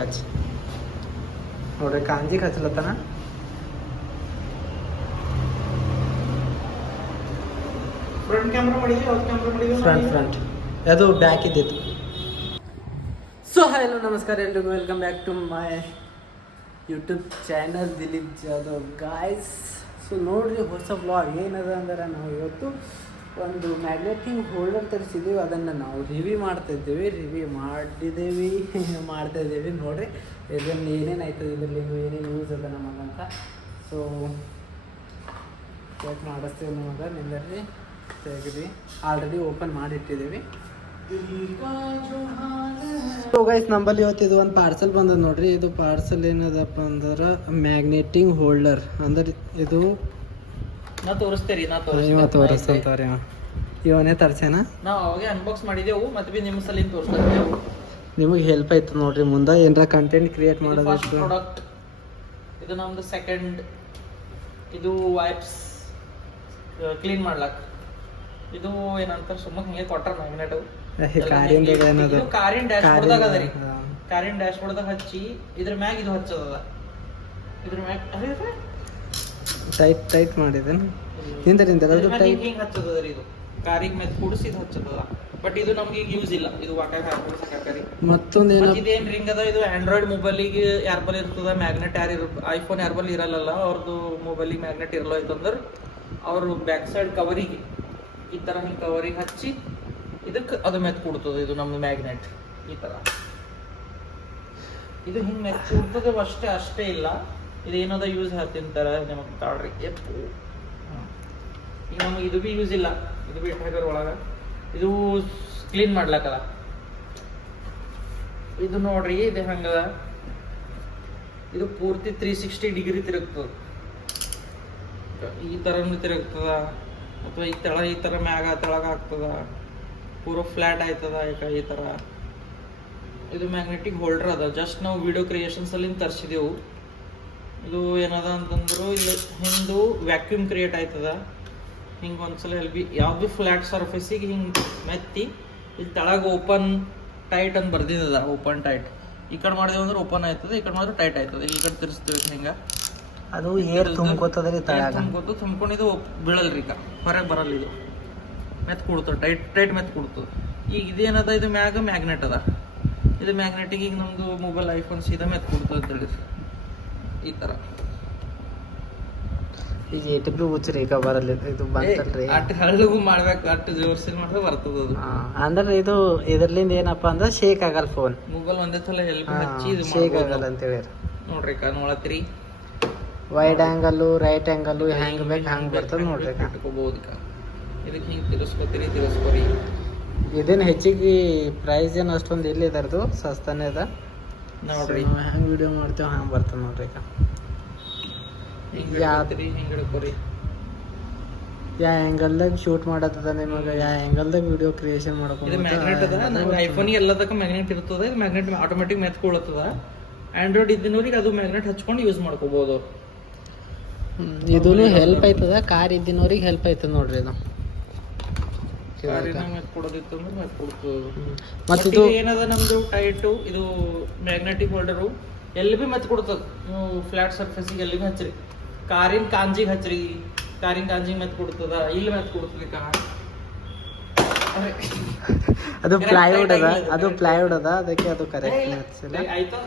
ಹಚ್ಚಿ ನೋಡ್ರಿ, ಕಾಂಜಿಗೆ ಹಚ್ಚಲತ್ತಾನ. ಫ್ರಂಟ್ ಕ್ಯಾಮ್ರಾ ಮಾಡಿದ್ವಿ, ಫ್ರಂಟ್ ಅದು ಬ್ಯಾಕ್ ಇದ್ದಿತ್ತು. ಸೊ ಹಲೋ ನಮಸ್ಕಾರ ಎಲ್ರಿಗೂ, welcome back to my YouTube channel Dilip Jadhav guys. So ನೋಡ್ರಿ, ಹೊಸ ವ್ಲಾಗ್ ಏನದ ಅಂದ್ರೆ, ನಾವು ಇವತ್ತು ಒಂದು ಮ್ಯಾಗ್ನೆಟಿಕ್ ಹೋಲ್ಡರ್ ತರಿಸಿದ್ದೀವಿ. ಅದನ್ನು ನಾವು ರಿವ್ಯೂ ಮಾಡ್ತಾಯಿದ್ದೀವಿ ನೋಡ್ರಿ ಇದರಲ್ಲಿ ಏನೇನು ಆಯ್ತದೆ, ಇದರಲ್ಲಿ ಏನೇನು ಯೂಸ್ ಅದ ನಮಗಂತ. ಸೊ ಚೆಕ್ ಮಾಡಿಸ್ತೀವಿ ನಮಗೆ. ನಿಂದರಲ್ಲಿ ತೆಗೆದು ಆಲ್ರೆಡಿ ಓಪನ್ ಮಾಡಿಟ್ಟಿದ್ದೀವಿ. ಸೊ ಗೈಸ್, ನಂಬಲ್ಲಿ ಇವತ್ತಿದು ಒಂದು ಪಾರ್ಸಲ್ ಬಂದದ ನೋಡ್ರಿ. ಇದು ಪಾರ್ಸಲ್ ಏನದಪ್ಪ ಅಂದ್ರೆ ಮ್ಯಾಗ್ನೆಟಿಕ್ ಹೋಲ್ಡರ್. ಅಂದ್ರೆ ಇದು ತೋರಿಸ್ತೇರಿ ತೋರಿಸ್ತಂತವ್ರಿ. ಇವನೇ ತರ್ಸೇನ, ನಾವು ಅವಾಗೆ ಅನ್ಬಾಕ್ಸ್ ಮಾಡಿದೆವು. ಮತ್ತೆ ನಿಮ್ಮ ಸಲ ತೋರಿಸ್ತೀವಿ. ನಿಮಗೆ ಹೆಲ್ಪ್ ಆಯ್ತು ನೋಡ್ರಿ, ಮುಂದೆ ಏನಾರ ಕಂಟೆಂಟ್ ಕ್ರಿಯೇಟ್ ಮಾಡೋದು. ಪ್ರಾಡಕ್ಟ್ ಇದು ನಮ್ದು ಸೆಕೆಂಡ್. ಇದು ವೈಪ್ಸ್ ಕ್ಲೀನ್ ಮಾಡ್ಲಕ್. ಇದು ಏನಂತಾರೆ, ಸುಮ್ಮನೆ ಹಿಂಗೆ ಕೊಟ್ಟಾರ ಮ್ಯಾಗ್ನೆಟ್. ಕಾರಿನ ಡ್ಯಾಶ್ಬೋರ್ಡ್ದಾಗ ಅದ ರೀ. ಕಾರಿನ ಡ್ಯಾಶ್ಬೋರ್ಡ್ದಾಗ ಹಚ್ಚಿ ಇದ್ರ ಮ್ಯಾಗ ಇದು ಹಚ್ಚದ. ಇದ್ರ ಮ್ಯಾಗ ಟೈಟ್ ಮಾಡಿದೇನು ಹಿಂದೆ ಹಿಂಗೆ ಹಚ್ಚದ ರೀ. ಇದು ಕಾರಿಗೆ ಮೆತ್ ಕೂಡಿಸಿ ಇದು ಹಚ್ಚದ. ಬಟ್ ಇದು ನಮ್ಗೆ ಈಗ ಯೂಸ್ ಇಲ್ಲ. ಇದು ವಾಟರ್ ಹಾಕಿ ಮತ್ತೊಂದು ಇದೇನ್ ರಿಂಗ್ ಅದ. ಇದು ಆಂಡ್ರಾಯ್ಡ್ ಮೊಬೈಲಿಗೆ ಯಾರ ಬಲ್ಲಿ ಇರ್ತದ ಮ್ಯಾಗ್ನೆಟ್. ಐಫೋನ್ ಯಾರ ಬಲ್ಲಿ ಇರಲ್ಲ, ಅವ್ರದ್ದು ಮೊಬೈಲಿಗೆ ಮ್ಯಾಗ್ನೆಟ್ ಇರಲ್ಲ ಅಂತಂದ್ರೆ ಅವರು ಬ್ಯಾಕ್ ಸೈಡ್ ಕವರಿಗೆ ಈ ತರ ಹಿಂಗೆ ಕವರಿಗೆ ಹಚ್ಚಿ ಇದಕ್ಕೆ ಅದು ಮೆತ್ ಕೊಡ್ತದೆ. ಇದು ನಮ್ದು ಮ್ಯಾಗ್ನೆಟ್ ಈ ತರ ಇದು ಹಿಂಗೆ ಮೆತ್ ಕೊಡ್ತದೆ. ಅಷ್ಟೇ ಇಲ್ಲ, ಇದು ಏನದ ಯೂಸ್ ಹೇಳ್ತಿಂತಾರ ನಿಮಗೆ ತಾಳ್ರಿ. ಈಗ ನಮಗೆ ಇದು ಬಿ ಯೂಸ್ ಇಲ್ಲ. ಇದು ಬಿ ಹಾಕರ್ ಒಳಗ ಇದು ಕ್ಲೀನ್ ಮಾಡ್ಲಕ್ಕದ. ಇದು ನೋಡ್ರಿ, ಇದು ಹಂಗದ. ಇದು ಪೂರ್ತಿ 360 ಡಿಗ್ರಿ ತಿರುಗ್ತದ. ಈ ಥರನೂ ತಿರುಗ್ತದ, ಅಥವಾ ಈ ಥರ ಮ್ಯಾಗ ತೆಳಗ ಆಗ್ತದ. ಪೂರ ಫ್ಲ್ಯಾಟ್ ಆಯ್ತದ ಈ ಥರ. ಇದು ಮ್ಯಾಗ್ನೆಟಿಕ್ ಹೋಲ್ಡರ್ ಅದ. ಜಸ್ಟ್ ನಾವು ವಿಡಿಯೋ ಕ್ರಿಯೇಷನ್ಸ್ ಅಲ್ಲಿ ತರಿಸಿದೆವು. ಇದು ಏನದ ಅಂತಂದ್ರು, ಇಲ್ಲಿ ಹಿಂದು ವ್ಯಾಕ್ಯೂಮ್ ಕ್ರಿಯೇಟ್ ಆಯ್ತದ. ಹಿಂಗೆ ಒಂದ್ಸಲ ಯಾವ್ದು ಭೀ ಫ್ಲ್ಯಾಟ್ ಸರ್ಫೇಸಿಗೆ ಹಿಂಗೆ ಮೆತ್ತಿ ಇಲ್ಲಿ ತೆಳಗ ಓಪನ್ ಟೈಟ್ ಅಂತ ಬರ್ದಿದ್ದದ. ಓಪನ್ ಟೈಟ್ ಈ ಕಡೆ ಮಾಡಿದೆವು ಅಂದ್ರೆ ಓಪನ್ ಆಯ್ತದೆ, ಈ ಕಡೆ ಮಾಡಿದ್ರೆ ಟೈಟ್ ಆಯ್ತದೆ. ಈ ಕಡೆ ತಿರ್ಸ್ತೀವಿ ಹಿಂಗೆ, ಅದು ಏರ್ ತುಂಬ್ಕೋತದ್ರಿ. ತುಂಬ್ಕೊಂಡಿದ್ದು ಬೀಳಲ್ರಿ, ಈಗ ಹೊರಗೆ ಬರಲ್ಲ. ಇದು ಮೆತ್ ಕೊಡ್ತದೆ, ಟೈಟ್ ಮೆತ್ ಕೊಡ್ತದೆ. ಈಗ ಇದೇನದ, ಇದು ಮ್ಯಾಗ್ನೆಟ್ ಅದ. ಇದು ಮ್ಯಾಗ್ನೆಟಿಗೆ ಈಗ ನಮ್ದು ಮೊಬೈಲ್ ಐಫೋನ್ ಸೀದಾ ಮೆತ್ ಕೊಡ್ತದೆ ಈ ಥರ. ಈಗ ಏಟು ಹುಚ್ಚರಿ ಈಗ ಬರಲ್ಲ. ಇದು ಬಂತಲ್ರಿ, ಅಟ್ಟು ಹಳ್ಳಿಗೂ ಮಾಡ್ಬೇಕು, ಅಟ್ಟು ಜೋರ್ಸಿಲ್ ಮಾಡಿದ್ರೆ ಬರ್ತದ ಅದು. ಅಂದ್ರೆ ಇದು ಇದರ್ಲಿಂದ ಏನಪ್ಪ ಅಂದ್ರೆ ಶೇಕ್ ಆಗಲ್ಲ ಫೋನ್. ಮೊಬೈಲ್ ಒಂದೇ ಸಲ ಹಚ್ಚಿ ಶೇಕ್ ಆಗಲ್ಲ ಅಂತ ಹೇಳಿ ನೋಡ್ರಿ. ನೋಡತ್ರಿ, ವೈಡ್ ಆ್ಯಂಗಲ್ಲು, ರೈಟ್ ಆ್ಯಂಗಲ್ಲು ಹೆಂಗ್ ಬೇಕು ಹಂಗೆ ಬರ್ತದೆ ನೋಡ್ರಿ. ಇಟ್ಕೋಬಹುದು. ಇದಕ್ಕೆ ಹಿಂಗೆ ತಿರ್ಸ್ಕೊರಿ. ಇದೇನು ಹೆಚ್ಚಿಗೆ ಪ್ರೈಸ್ ಏನು ಅಷ್ಟೊಂದು ಎಲ್ಲಿ ಇದರದು, ಸಸ್ತಾನೇ ಅದ ನೋಡ್ರಿ. ಹೆಂಗೆ ವಿಡಿಯೋ ಮಾಡ್ತೇವೆ ಹಂಗೆ ಬರ್ತದೆ ನೋಡ್ರಿ. ಈಗ ಯಾವ ಆ್ಯಂಗಲ್ದಾಗ ಶೂಟ್ ಮಾಡತ್ತದ ನಿಮಗೆ, ಯಾವ ಆ್ಯಂಗಲ್ದಾಗ ವಿಡಿಯೋ ಕ್ರಿಯೇಷನ್ ಇದು ಮ್ಯಾಗ್ನೆಟ್ ಅದ. ನಂಗೆ ಐಫೋನಿಗೆ ಎಲ್ಲದಕ್ಕ ಮ್ಯಾಗ್ನೆಟ್ ಇರ್ತದೆ. ಇದು ಮ್ಯಾಗ್ನೆಟ್ ಆಟೋಮೆಟಿಕ್ ಮೆತ್ಕೊಳತ್ತದ. ಆಂಡ್ರಾಯ್ಡ್ ಇದ್ದಿನವ್ರಿಗೆ ಅದು ಮ್ಯಾಗ್ನೆಟ್ ಹಚ್ಕೊಂಡು ಯೂಸ್ ಮಾಡ್ಕೋಬಹುದು. ಇದೂ ಹೆಲ್ಪ್ ಆಯ್ತದ. ಕಾರ್ ಇದ್ದಿನವ್ರಿಗೆ ಹೆಲ್ಪ್ ಆಯ್ತದ ನೋಡ್ರಿ. ಇದು ಮೆತ್ ಕೊಡೋದಿತ್ತು ಅಂದ್ರೆ ಮೆತ್ ಕೊಡ್ತದೆ. ಮತ್ತೆ ಇದು ಏನದ ನಮ್ದು ಟೈಟು. ಇದು ಮ್ಯಾಗ್ನೆಟಿಕ್ ಹೋಲ್ಡರು ಎಲ್ಲಿ ಭೀ ಮೆತ್ ಕೊಡ್ತದ. ನೀವು ಫ್ಲಾಟ್ ಸರ್ಫೇಸಿಗೆ ಎಲ್ಲಿ ಭೀ ಹಚ್ಚ್ರಿ. ಕಾರಿನ ಕಾಂಜಿಗೆ ಹಚ್ಚ್ರಿ, ಕಾರಿನ ಕಾಂಜಿಗೆ ಮೆತ್ ಕೊಡ್ತದ. ಇಲ್ಲಿ ಮೆತ್ ಕೊಡ್ತದೆ ಕಾರ್. ಅದು ಪ್ಲೈವುಡ್ ಅದ, ಅದಕ್ಕೆ ಅದು ಕರೆಕ್ಟ್ ಆಯ್ತಾ.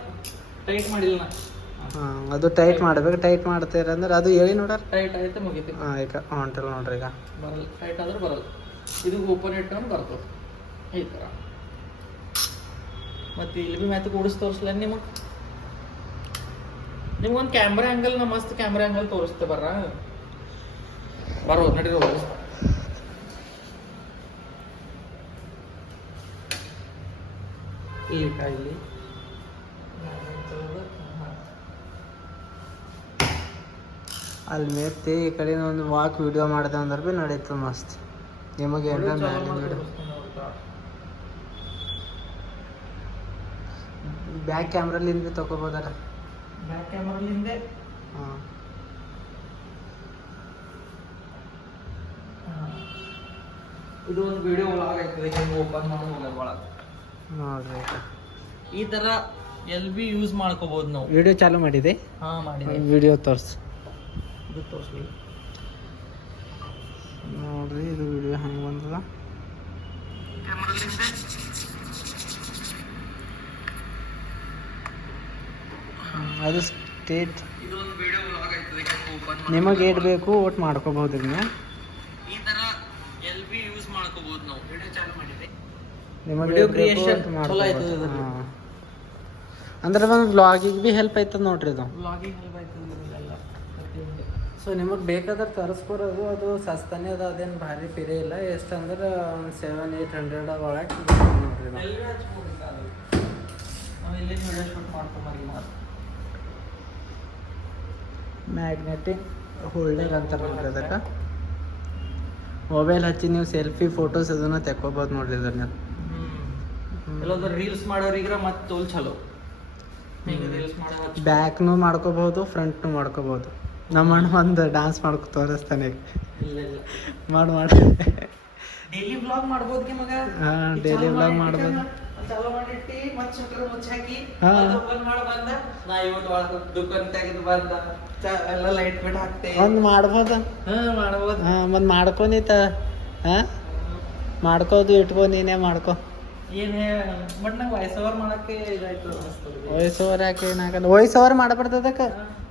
ಟೈಟ್ ಮಾಡಿಲ್ಲ ಅದು ಟೈಟ್ ಮಾಡ್ಬೇಕು. ಟೈಟ್ ಮಾಡ್ತೀರ ಅಂದ್ರೆ ಅದು ಹೇಳಿ ನೋಡ್ರಿ. ಟೈಟ್ ಆಯ್ತು, ಮುಗಿತು. ಈಗ ಹೊಂಟಲ್ಲ ನೋಡ್ರಿ. ಈಗ ಬರಲ್ಲ, ಟೈಟ್ ಆದ್ರೆ ಬರಲ್ಲ. ಇದು ಓಪನ್ ಇಟ್ಟು ಬರ್ತದೆ ಈ ಥರ. ಮತ್ತೆ ಇಲ್ಲಿ ಭೀ ಮೆತ್ ಕೂಡಿಸಿ ತೋರಿಸ್ಲ ನಿಮ್ಗೊಂದು ಕ್ಯಾಮ್ರಾ ಆ್ಯಂಗಲ್. ನಾ ಮಸ್ತ್ ಕ್ಯಾಮ್ರಾ ಆ್ಯಂಗಲ್ ತೋರಿಸ್ತೆ ಬರೋದು ನಡೀರೋ. ಈ ಇಲ್ಲಿ ಅಲ್ಲಿ ಮೇತ್ತಿ ಈ ಕಡೆ ಒಂದು ವಾಕ್ ವಿಡಿಯೋ ಮಾಡಿದೆ ಅಂದ್ರೆ ಭೀ ನಡೀತದೆ ಮಸ್ತ್. ನಿಮಗೆ ಏನಾರ ಮ್ಯಾಲಿನ ವಿಡಿಯೋ ಬ್ಯಾಕ್ ಕ್ಯಾಮ್ರಲಿಂದ ಭೀ ತಗೋಬೋದಲ್ಲ. ಬ್ಯಾಕ್ ಕ್ಯಾಮ್ರಲಿಂದೆ ಇದು ಒಂದು ವಿಡಿಯೋ ವ್ಲಾಗ್ ಆಗ್ತದೆ. ಹೆಂಗೆ ಓಪನ್ ಮಾಡೋದು ಒಳಗೆ ನೋಡ್ರಿ. ಈ ಥರ ಎಲ್ ಬಿ ಯೂಸ್ ಮಾಡ್ಕೋಬಹುದು ನಾವು. ವಿಡಿಯೋ ಚಾಲು ಮಾಡಿದೆ. ಹಾ ಮಾಡಿದೆ. ವಿಡಿಯೋ ತೋರ್ಸು. ಇದು ತೋರಿಸ್ಲಿ ನೋಡ್ರಿ, ಇದು ವಿಡಿಯೋ ಹಂಗೆ ಬಂದದ. ಅದು ಸ್ಟೇಟ್. ಇದೊಂದು ವಿಡಿಯೋ ವ್ಲಾಗ್ ಆಯ್ತದೆ. ಓಪನ್ ನಿಮಗೆ ಏಟ್ ಬೇಕು ಓಟ್ ಮಾಡ್ಕೋಬಹುದು. ನೀವು ಈ ತರ ಎಲ್ ಬಿ ಯೂಸ್ ಮಾಡ್ಕೋಬಹುದು ನಾವು. ವಿಡಿಯೋ ಚಾಲು ಮಾಡಿದೆ. ನಿಮಗೆ ವಿಡಿಯೋ ಕ್ರಿಯೇಷನ್ ಚಲೋ ಆಯ್ತದೆ ಇದರಲ್ಲಿ. ಅಂದ್ರೆ ಒಂದು ವ್ಲಾಗಿಗೆ ಭೀ ಹೆಲ್ಪ್ ಆಯ್ತದ ನೋಡ್ರಿ ಇದು. ವ್ಲಾಗಿಂಗ್ ಹೆಲ್ಪ್ ಆಯ್ತದೆ ಇದೆಲ್ಲ ಪ್ರತಿಯೊಂದು. ಸೊ ನಿಮಗೆ ಬೇಕಾದ್ರೆ ತರಿಸ್ಕೊರೋದು. ಅದು ಸಸ್ತಾನೇ ಅದ, ಅದೇನು ಭಾರಿ ಪಿರೇ ಇಲ್ಲ. ಎಷ್ಟು ಅಂದ್ರೆ ಒಂದು 700-800 ಒಳಗೆ ನೋಡ್ರಿ. ಎಲ್ ಬಿ ಹಚ್ಕೋಬೇಕು. ನಾವು ಇಲ್ಲಿ ವಿಡಿಯೋ ಶೂಟ್ ಮಾಡ್ಕೊಂಬರಿ ಮಾತು. ಮ್ಯಾಗ್ನೆಟಿಕ್ ಹೋಲ್ಡರ್ ಅಂತಾರೆ ನೋಡ್ರಿ ಅದಕ್ಕೆ. ಮೊಬೈಲ್ ಹಚ್ಚಿ ನೀವು ಸೆಲ್ಫಿ ಫೋಟೋಸ್ ಅದನ್ನು ತೆಕ್ಕೋಬೋದು ನೋಡ್ರಿ ಅದನ್ನ. ಎಲ್ಲಾದ್ರೂ ರೀಲ್ಸ್ ಮಾಡೋರಿಗ್ರ ಮತ್ತೆ ತೋಲ್ ಚಲೋ. ಹಿಂಗೆ ರೀಲ್ಸ್ ಮಾಡೋ ಬ್ಯಾಕ್ನು ಮಾಡ್ಕೋಬಹುದು, ಫ್ರಂಟ್ನು ಮಾಡ್ಕೋಬಹುದು. ನಮ್ಮ ಅಣ್ಣ ಒಂದು ಡಾನ್ಸ್ ಮಾಡ್ಕೊ ತೋರಿಸ್ತಾನೆ. ಇಲ್ಲ ಇಲ್ಲ ಮಾಡಿ ಡೈಲಿ ವ್ಲಾಗ್ ಮಾಡ್ಬೋದ್ಗೆ ಮಗ. ಹಾಂ, ಡೈಲಿ ವ್ಲಾಗ್ ಮಾಡ್ಬೋದು. ಚಾಲೋ ಮಾಡಿಟ್ಟಿ ಮತ್ತೆ ಶಟರ್ ಮುಚ್ಚಾಕಿ ಹಾ. ಓಪನ್ ಮಾಡಿ ಬಂದ. ನಾ ಇವತ್ತು ಒಳಗೆ ದುಕಾನ್ ತೆಗೆದು ಬಂದ ಎಲ್ಲ ಲೈಟ್ ಬಿಟ್ ಹಾಕ್ತೆ. ಒಂದು ಮಾಡ್ಬೋದು. ಮಾಡ್ಬೋದು. ಹಾಂ, ಒಂದು ಮಾಡ್ಕೊನಿತ. ಹಾಂ, ಮಾಡ್ಕೋದು ಇಟ್ಕೋ, ನೀನೇ ಮಾಡ್ಕೊ. ಏನೇ ಬಟ್ ನಂಗೆ ವಾಯ್ಸ್ ಓವರ್ ಮಾಡಕ್ಕೆ ಇದಾಯ್ತು ಅನಿಸ್ತದೆ. ವಾಯ್ಸ್ ಓವರ್ ಯಾಕೆ ಏನಾಗಲ್ಲ. ವಾಯ್ಸ್ ಓವರ್ ಮಾಡಬಾರ್ದು ಅದಕ್ಕೆ.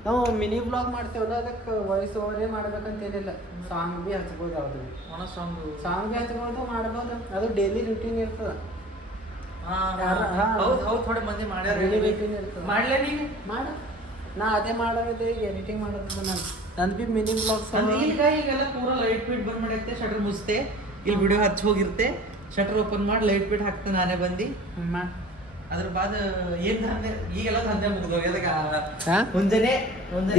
ನಾವು ಮಿನಿ ಬ್ಲಾಗ್ ಮಾಡ್ತೇವಲ್ಲ, ಅದಕ್ಕೆ ವಾಯ್ಸ್ ಓವರೇ ಮಾಡ್ಬೇಕಂತ ಏನಿಲ್ಲ. ಸಾಂಗ್ ಭೀ ಹಚ್ಬೋದು. ಯಾವುದು ಒಣ ಸಾಂಗ್ ಸಾಂಗ್ ಭೀ ಹಚ್ಬೋದು, ಮಾಡ್ಬೋದು. ಅದು ಡೈಲಿ ರೂಟೀನ್ ಇರ್ತದೆ. ಹೌದು ಹೌದು. ಥೋಡೆ ಮಂದಿ ಮಾಡ್ಯಾರ. ಡೈಲಿ ರೂಟೀನ್ ಇರ್ತದೆ. ಮಾಡ್ಲೇ ನೀನು ಮಾಡು. ನಾ ಅದೇ ಮಾಡೋದು, ಈಗ ಎಡಿಟಿಂಗ್ ಮಾಡೋದು. ನಂದು ಭೀ ಮಿನಿ ಬ್ಲಾಗ್ಸ್. ಈಗೆಲ್ಲ ಪೂರ ಲೈಟ್ ಬಿಟ್ ಬಂದ್ ಮಾಡೈತೆ. ಶಟರ್ ಮುಚ್ತೆ, ಇಲ್ಲಿ ವಿಡಿಯೋ ಹಚ್ಚಿ ಹೋಗಿರ್ತೆ. ಶಟರ್ ಓಪನ್ ಮಾಡಿ ಲೈಟ್ ಬಿಟ್ ಹಾಕ್ತೆ ನಾನೇ ಬಂದು. ಅದ್ರ ಬಾದ ಏನ್ ದಂಧೆ ಈಗೆಲ್ಲ ದಂಧೆ ಮುಗಿದೋಗ್ಯದ. ಮುಂಜಾನೆ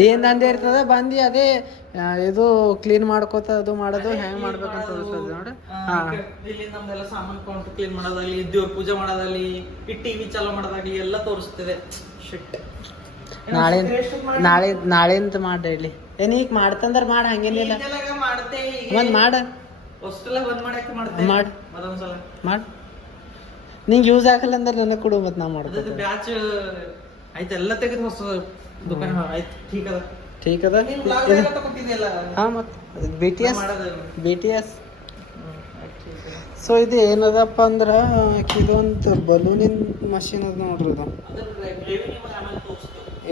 ಏನ್ ದಂಧೆ ಇರ್ತದ ಬಂದು ಅದೇ ಇದು ಕ್ಲೀನ್ ಮಾಡ್ಕೋತ ಅದು ಮಾಡೋದು ಹೆಂಗ್ ಮಾಡ್ಬೇಕಂತ ತೋರಿಸ್ತದೆ ನೋಡಿ. ಇಲ್ಲಿ ನಮ್ದೆಲ್ಲ ಸಾಮಾನು ಕೌಂಟರ್ ಕ್ಲೀನ್ ಮಾಡೋದಾಗ್ಲಿ, ದೇವ್ರ ಪೂಜೆ ಮಾಡೋದಾಗ್ಲಿ, ಈ ಟಿವಿ ಚಾಲೂ ಮಾಡೋದಾಗ್ಲಿ ಎಲ್ಲ ತೋರಿಸ್ತದೆ. ಶಿಟ್. ನಾಳಿಂದ ಮಾಡಿ ಇಲ್ಲಿ ಏನ್ ಈಗ ಮಾಡ್ತಂದ್ರ ಮಾಡ, ಹಂಗೇನಿಲ್ಲ. ಮಾಡ್ತೆ ಒಂದ್ ಮಾಡ, ಅಷ್ಟೆಲ್ಲ ಬಂದ್ ಮಾಡಕ್ಕೆ ಮಾಡ್ತೆ. ಮಾಡ್ ಅದೊಂದ್ಸಲ ಮಾಡ್. ನಿಂಗೆ ಯೂಸ್ ಆಗಲ್ಲ ಅಂದ್ರೆ ನನಗೆ ಕೊಡು, ಮತ್ತೆ ನಾ ಮಾಡ್ತೀನಿ. ಬ್ಯಾಚ್ ಆಯ್ತು, ಎಲ್ಲ ತೆಗೆದು ಹೊಸ ದುಕಾನ್ ಆಯ್ತು. ಠೀಕ್ ಅದ. ಹಾ, ಮತ್ತೆ BTS. ಸೊ ಇದು ಏನದಪ್ಪ ಅಂದ್ರೆ ಇದೊಂದು ಬಲೂನಿನ ಮಷೀನ್ ಅದ ನೋಡ್ರಿ.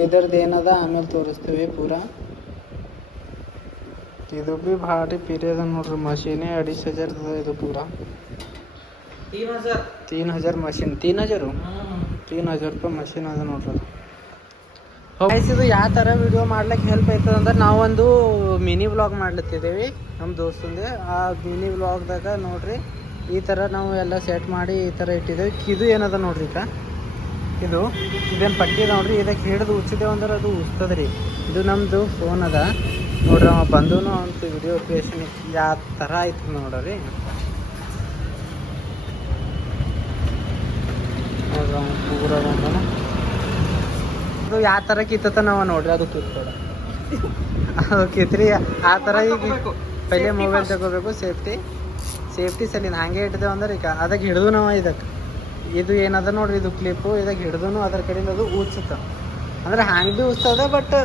ಇದ್ರದ್ದು ಏನದ ಆಮೇಲೆ ತೋರಿಸ್ತೀವಿ ಪೂರ. ಇದು ಭೀ ಭಾರಿ ಪಿರಿ ಅದ ನೋಡ್ರಿ. ಮಷೀನೇ 2500 ಇದು ಪೂರ. 3000 ಮಷೀನ್. 3000 ರೂಪಾಯಿ ಮಷೀನ್ ಅದ ನೋಡ್ರಿ. ಇದು ಯಾವ ಥರ ವಿಡಿಯೋ ಮಾಡ್ಲಿಕ್ಕೆ ಹೆಲ್ಪ್ ಆಯ್ತದ ಅಂದ್ರೆ, ನಾವೊಂದು ಮಿನಿ ವ್ಲಾಗ್ ಮಾಡ್ಲತ್ತಿದ್ದೀವಿ ನಮ್ಮ ದೋಸ್ತಂದೆ. ಆ ಮಿನಿ ವ್ಲಾಗ್ದಾಗ ನೋಡ್ರಿ ಈ ಥರ ನಾವು ಎಲ್ಲ ಸೆಟ್ ಮಾಡಿ ಈ ಥರ ಇಟ್ಟಿದ್ದೇವೆ. ಇದು ಏನದ ನೋಡ್ರಿ, ಇದೇನು ಪಟ್ಟಿ ಅದ ನೋಡ್ರಿ. ಇದಕ್ಕೆ ಹಿಡಿದು ಉಚ್ಚಿದೇವು ಅಂದ್ರೆ ಅದು ಉಚ್ತದ ರೀ. ಇದು ನಮ್ಮದು ಫೋನ್ ಅದ ನೋಡ್ರಿ. ಅವ ಬಂದು ಅಂತ ವಿಡಿಯೋ ಕ್ರಿಯೇಷನ್ ಯಾವ ಥರ ಆಯ್ತು ನೋಡ್ರಿ. ಪೂರ ಬಂದನು. ಅದು ಯಾವ ಥರ ಕಿತ್ತ ನಾವು ನೋಡ್ರಿ. ಅದು ಕಿತ್ತೋಡ ಅದು ಕಿತ್ರಿ ಆ ಥರ. ಈಗ ಪೈಲೆ ಮೊಬೈಲ್ ತಗೋಬೇಕು, ಸೇಫ್ಟಿ ಸಲಿನ ಹಾಗೆ ಇಟ್ಟಿದ್ದೇವೆ ಅಂದ್ರೆ ಈಗ ಅದಕ್ಕೆ ಹಿಡಿದು ನಾವು ಇದು ಏನದ ನೋಡ್ರಿ, ಇದು ಕ್ಲಿಪ್ಪು. ಇದಕ್ಕೆ ಹಿಡಿದು ಅದ್ರ ಕಡೆಯಿಂದ ಅದು ಉಚ್ಚುತ್ತ ಅಂದ್ರೆ ಹ್ಯಾಂಗೆ ಭೀ ಉಚ್ತದ. ಬಟ್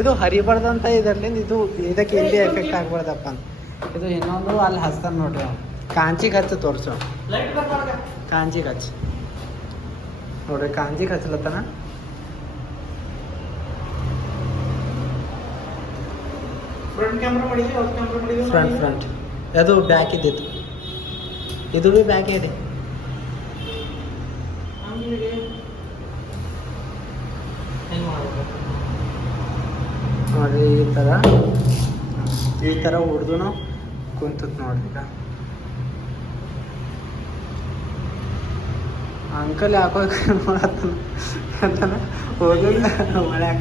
ಇದು ಹರಿಬಾರ್ದಂತ ಇದರ್ಲಿಂದ ಇದು ಇದಕ್ಕೆ ಎಲ್ಲಿ ಎಫೆಕ್ಟ್ ಆಗ್ಬಾರ್ದಪ್ಪ ಅಂತ. ಇದು ಇನ್ನೊಂದು ಅಲ್ಲಿ ಹಚ್ತಾನೆ ನೋಡ್ರಿ. ಕಾಂಚಿಗೆ ಹಚ್ಚು ತೋರಿಸು. ಕಾಂಚಿಗೆ ಹಚ್ಚು ನೋಡ್ರಿ. ಕಾಂಜಿಗೆ ಹಚ್ಚಲತ್ತಾನ. ಫ್ರಂಟ್ ಅದು ಬ್ಯಾಕ್ ಇದ್ದಿತ್ತು. ಇದು ಭೀ ಬ್ಯಾಕ್ ಇದೆ ನೋಡ್ರಿ. ಈ ಥರ ಹೊಡೆದು ನಾವು ಕುಂತತ್ ನೋಡ್ರಿ. ಈಗ ಅಂಕಲ್ ಯಾಕೋ ಮಾಡತ್ತಾನ ಹೋಗಿಲ್ಲ ಮಳ್ಯಾಕ.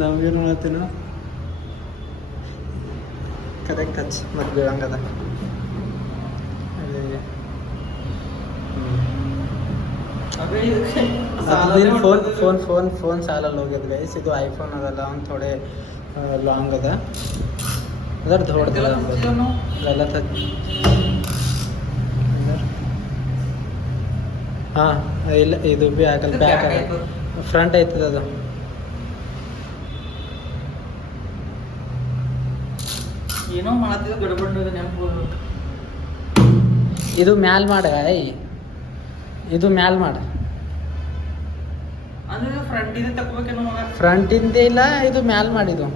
ನಮ್ಗೇನು ಮಾಡತ್ತೀನೋ ಕರೆಕ್ಟ್ ಹಚ್ಚಿ ಮತ್ತೆ ಬೀಳಂಗದ. ಫೋನ್ ಸಾಲಲ್ಲಿ ಹೋಗ್ಯದ ಗೈಸ್. ಇದು ಐಫೋನ್ ಅದಲ್ಲ, ಒಂದು ಥೋಡೆ ಲಾಂಗ್ ಅದ. ಅದರ ದೊಡ್ಡದಲ್ಲ ಎಲ್ಲ ಹಾಂ ಇಲ್ಲ ಇದು ಭೀ ಆಗಲ್ಲ, ಬ್ಯಾಕ್ ಆಗಲ್ಲ, ಫ್ರಂಟ್ ಐತದ ಅದು. ಏನೋ ಮಾಡತ್ತಿದ್ದು ಗಡಬಡ್ಡ ನೆನಪು. ಇದು ಮ್ಯಾಲ್ ಮಾಡ, ಇದು ಮ್ಯಾಲ್ ಮಾಡ. ಅಂದ್ರೆ ಫ್ರಂಟ್ ಇದೆ ತಗೋಬೇಕೇನೋ ಮಗ. ಫ್ರಂಟಿಂದ ಇಲ್ಲ, ಇದು ಮ್ಯಾಲ್ ಮಾಡಿದ್ದು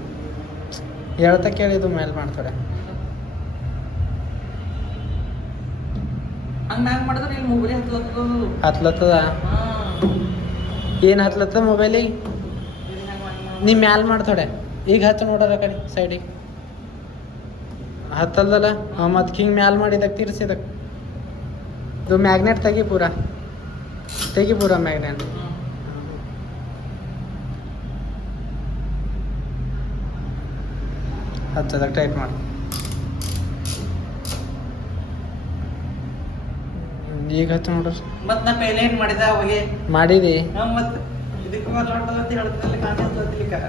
ಹೇಳ್ತಾ ಕೇಳಿ, ಇದು ಮ್ಯಾಲ್ ಮಾಡ್ತಾರೆ. ಹಂಗ ಮ್ಯಾಗ್ ಮಾಡಿದ್ರೆ ಇಲ್ಲಿ ಮೊಬೈಲ್ ಹತ್ಲತ್ತದ. ಏನು ಹತ್ಲತ್ತದ ಮೊಬೈಲಿಗೆ? ನೀ ಮ್ಯಾಲ್ ಮಾಡ್ತೊಡೆ. ಈಗ ಹತ್ತು ನೋಡೋರ ಕಡೆ ಸೈಡಿಗೆ ಹತ್ತಲ್ದಲ್ಲ. ಮತ್ತು ಹಿಂಗೆ ಮ್ಯಾಲ್ ಮಾಡಿದಕ್ಕೆ ತಿರ್ಸಿದಕ್ಕೆ ಇದು ಮ್ಯಾಗ್ನೆಟ್ ತೆಗಿ ಪೂರ ಮ್ಯಾಗ್ನೆಟ್. ಹಚ್ಚದಕ್ಕೆ ಟೈಟ್ ಮಾಡಿ. ಈಗ ಹತ್ತು ನೋಡ್ರಿ. ಮತ್ ನಾ ಪೇಲೆ ಏನ್ ಮಾಡಿದ ಅವಾಗೆ ಮಾಡಿದಿ. ಮತ್ ಇದಕ್ಕೆ ಅಂತ ಹೇಳ್ತಿಲ್ಲ ಕಾಣಿಸ್ತಿಲ್ಲ.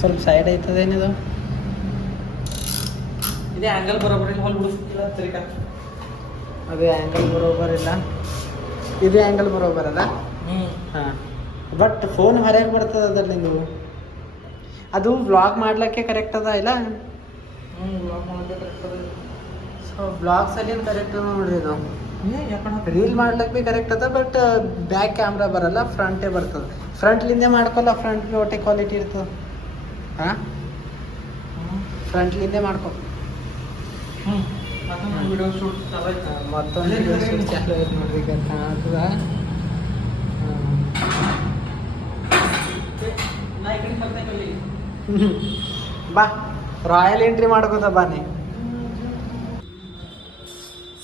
ಸ್ವಲ್ಪ ಸೈಡ್ ಐತದೇನಿದು? ಇದೇ ಆಂಗಲ್ ಬರೋಬರಿ ಹೊಲ್ ಬಿಡಿಸ್ತಿಲ್ಲ ಸರಿಕ. ಅದು ಆ್ಯಂಗಲ್ ಬರೋಬರ್ ಇಲ್ಲ, ಇದು ಆ್ಯಂಗಲ್ ಬರೋಬರ್ ಅಲ್ಲ. ಹಾಂ, ಬಟ್ ಫೋನ್ ಹೊರಗೆ ಬರ್ತದೆ ಅದ್ರಲ್ಲಿ. ನೀವು ಅದು ವ್ಲಾಗ್ ಮಾಡ್ಲಿಕ್ಕೆ ಕರೆಕ್ಟ್ ಅದ ಇಲ್ಲ? ಸೊ ಬ್ಲಾಗ್ಸಲ್ಲಿ ಕರೆಕ್ಟ್ ಅದ ನೋಡ್ರಿ. ಇದು ರೀಲ್ ಮಾಡ್ಲಿಕ್ಕೆ ಭೀ ಕರೆಕ್ಟ್ ಅದ, ಬಟ್ ಬ್ಯಾಕ್ ಕ್ಯಾಮ್ರಾ ಬರಲ್ಲ, ಫ್ರಂಟೇ ಬರ್ತದೆ. ಫ್ರಂಟ್ಲಿಂದೇ ಮಾಡ್ಕೊಲ್ಲ, ಫ್ರಂಟ್ ಭೀ ಒಟ್ಟೆ ಕ್ವಾಲಿಟಿ ಇರ್ತದೆ. ಹಾಂ, ಫ್ರಂಟ್ಲಿಂದೇ ಮಾಡ್ಕೊ. ವಿಡಿಯೋ ಶೂಟ್ ಮತ್ತೊಂದು ವಿಡಿಯೋ ಶೂಟ್ ಚಾಲು ಐತೆ ನೋಡ್ರಿ. ಕಾಣ್ತದ? ಬಾ, ರಾಯಲ್ ಎಂಟ್ರಿ ಮಾಡ್ಕೋತ ಬಾನಿ.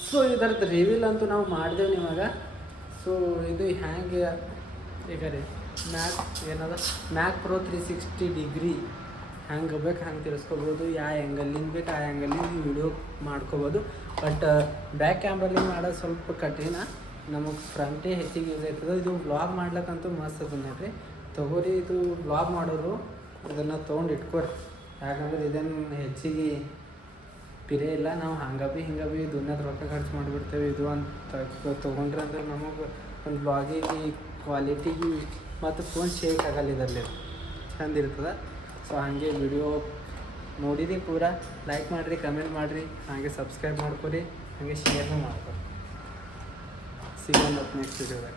ಸೊ ಇದರದ್ದು ರಿವೀಲ್ ಅಂತೂ ನಾವು ಮಾಡಿದೆವು ನಿಮಗೆ. ಸೊ ಇದು ಹ್ಯಾಂಗೆ ಈಗ ರೀ ಏನದ ಮ್ಯಾಕ್ ಪ್ರೋ 360 ಡಿಗ್ರಿ ಹ್ಯಾಂಗೆ ಬೇಕು ಹಂಗೆ ತಿರ್ಸ್ಕೊಬೋದು. ಯಾವ ಆ್ಯಂಗಲ್ಲಿಂದ ಬೇಕು ಆ ಆ್ಯಂಗಲ್ಲಿಂದ ವಿಡಿಯೋ ಮಾಡ್ಕೋಬೋದು. ಬಟ್ ಬ್ಯಾಕ್ ಕ್ಯಾಮ್ರಲ್ಲಿ ಮಾಡೋದು ಸ್ವಲ್ಪ ಕಠಿಣ. ನಮಗೆ ಫ್ರಂಟೇ ಹೆಚ್ಚಿಗೆ ಯೂಸ್ ಆಯ್ತದೆ. ಇದು ವ್ಲಾಗ್ ಮಾಡ್ಲಿಕ್ಕಂತೂ ಮಸ್ತ್ ಅದ ನೋಡ್ರಿ. ತೊಗೋರಿ, ಇದು ವ್ಲಾಗ್ ಮಾಡೋರು ಇದನ್ನು ತೊಗೊಂಡು ಇಟ್ಕೊರಿ. ಯಾಕಂದ್ರೆ ಇದೇನು ಹೆಚ್ಚಿಗೆ ಪಿರೇ ಇಲ್ಲ. ನಾವು ಹಂಗೆ ಭೀ ದುನಿಯಾದ ರೊಕ್ಕ ಖರ್ಚು ಮಾಡಿಬಿಡ್ತೇವೆ. ಇದು ಅಂತ ತೊಗೊಂಡ್ರೆ ಅಂದ್ರೆ ನಮಗೆ ಒಂದು ವ್ಲಾಗಿಗೆ ಕ್ವಾಲಿಟಿಗೆ ಮತ್ತು ಫೋನ್ ಶೇಕ್ ಆಗಲ್ಲ, ಇದರಲ್ಲಿ ಚಂದ ಇರ್ತದೆ. ಸೊ ಹಾಗೆ ವಿಡಿಯೋ ನೋಡಿರಿ ಪೂರ ಲೈಕ್ ಮಾಡಿರಿ, ಕಮೆಂಟ್ ಮಾಡಿರಿ, ಹಾಗೆ ಸಬ್ಸ್ಕ್ರೈಬ್ ಮಾಡ್ಕೊರಿ, ಹಾಗೆ ಶೇರ್ನೂ ಮಾಡ್ಕೊರಿ. ಸಿಗೋಣ ನೆಕ್ಸ್ಟ್ ವಿಡಿಯೋದಾಗ.